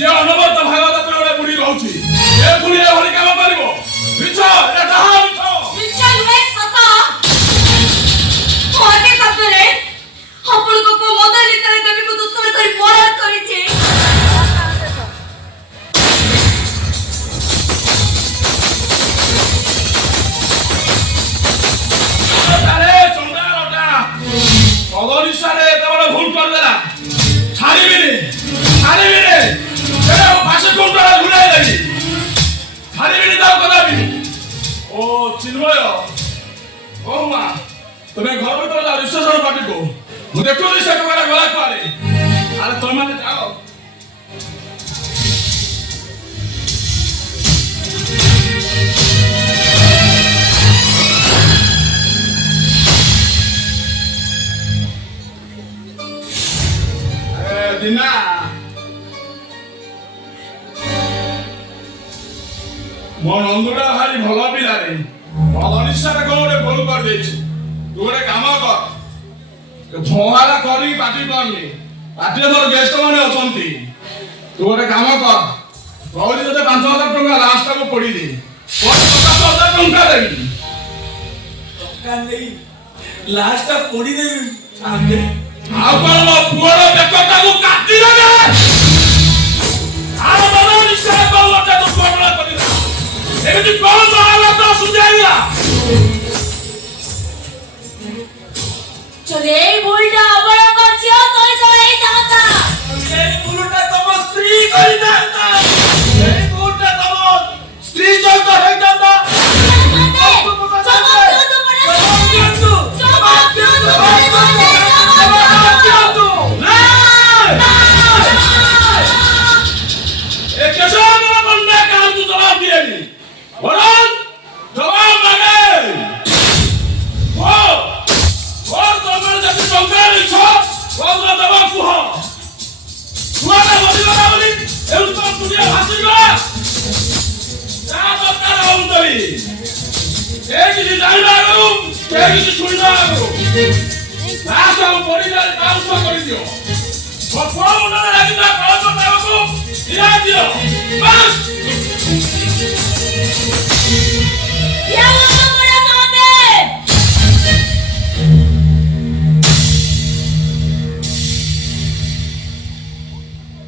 जे अनवरत भागवत पेड़े बुढ़ी रहउछि ए बुढ़ी ए होली काम करबो मिछ एटा डहा मिछ नुहे सता कोटे सबरे आपण को मदर नितरे देवी को दुष्कर करी मरद करिছে अरे चंदारटा मदरिसारे तबरे भूल कर देला छाड़ीबिनी ए भाषा कोंटा घुराई देबी छाड़ीबिनी दाव कदाबी ओ चिन्मय ओ मा তুমি ঘর ভিতরে যাও রিসেপশন পার্টি কো মু দেখো নি সে কোরা গলা পারে আরে তুমি মানে যাও দিনা ମୋ ନନ୍ଦୁଟା ଭାରି ଭଲ ପିଲାରେ ଭଲ ନିଶାରେ କଣ ଗୋଟେ ଭୁଲ କରିଦେଇଛି ତୁ ଗୋଟେ କାମ କର ଭଙ୍ଗା କରିକି ପାଟି କରନି ପାଟିରେ ମୋର ଗେଷ୍ଟ ମାନେ ଅଛନ୍ତି ତୁ ଗୋଟେ କାମ କର କହୁଛି ତତେ 5,000 ଟଙ୍କା ଲାଷ୍ଟକୁ ପଡିଦେ 50,000 ଟଙ୍କା ଦେବି ଟଙ୍କା ନେଇ ଲାଷ୍ଟଟା ପଡିଦେବି ସାଙ୍ଗେ ଆଉ କଣ ମୋ ପୁଅର ବେକଟାକୁ କାଟିଦେବେ ଆଉ ମନ ନିଶାରେ କଣ ଗୋଟେ ଦୁର୍ଘଟଣା କରିଲା ଏମିତି କଣ ମହାଲା ତ ସୁଝାଇଲା চলে এই ভুলটা বড় করছিও তোই তো এই জানতা এই ভুলটা তোমার স্ত্রী করি জানতা এই ভুলটা তোমার স্ত্রী চলতো হই জানতা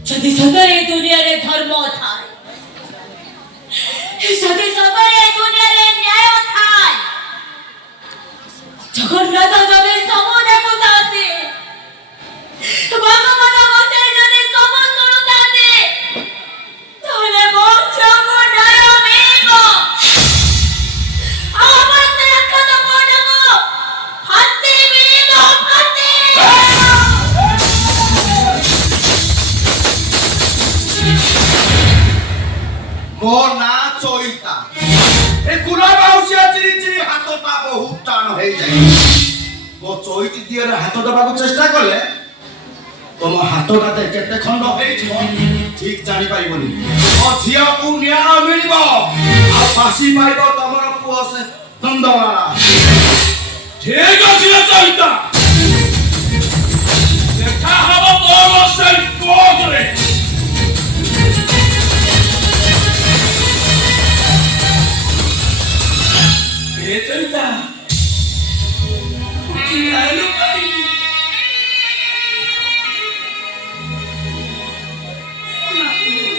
যদি সদরে দুনিয়ারে ধর্ম থায় যদি সদরে দুনিয়ারে ন্যায় থায় জগন্নাথ যদি সমুদ্রকে তাতে ভগবান মতে যদি সমুদ্র তাতে তাহলে বংশক ন্যায় মেঘ আমার একখান পড়ব হাতে মেঘ হাতে ମୋ ନା ଚଇତା ଏ କୁଲା ବାଉସିଆ ଚିରି ଚିରି ହାତଟା ବହୁତ ଟାଣ ହେଇଯାଏ ମୋ ଚଇତି ଦିହରେ ହାତ ଦେବାକୁ ଚେଷ୍ଟା କଲେ ତମ ହାତଟା କେତେ ଖଣ୍ଡ ହେଇଯିବ ଠିକ ଜାଣିପାରିବନି ମୋ ଝିଅକୁ ନ୍ୟାୟ ମିଳିବ ଆଉ ଫାଶୀ ପାଇବ ତମର ପୁଅ ସେ ନନ୍ଦଲାଲା ঠিক আছে চইতা দেখা হব তোর সেই কোগরে ଏ ଚଳିତା ଆଇଲୁ କାଇ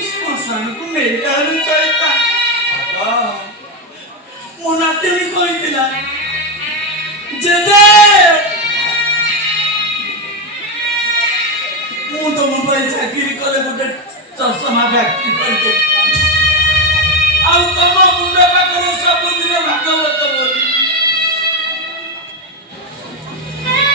ଶ୍ମଶାନକୁ ନେଇଯାରୁ ଚଳିତା ମୋ ନାତିନି କହିଥିଲା ଜେଜେ ମୁଁ ତମ ପାଇଁ ଚାକିରି କଲେ ଗୋଟେ ଚଷମା ଫ୍ୟାକ୍ଟ୍ରି କରିଦେବି ଆଉ ତମ ମୁଣ୍ଡ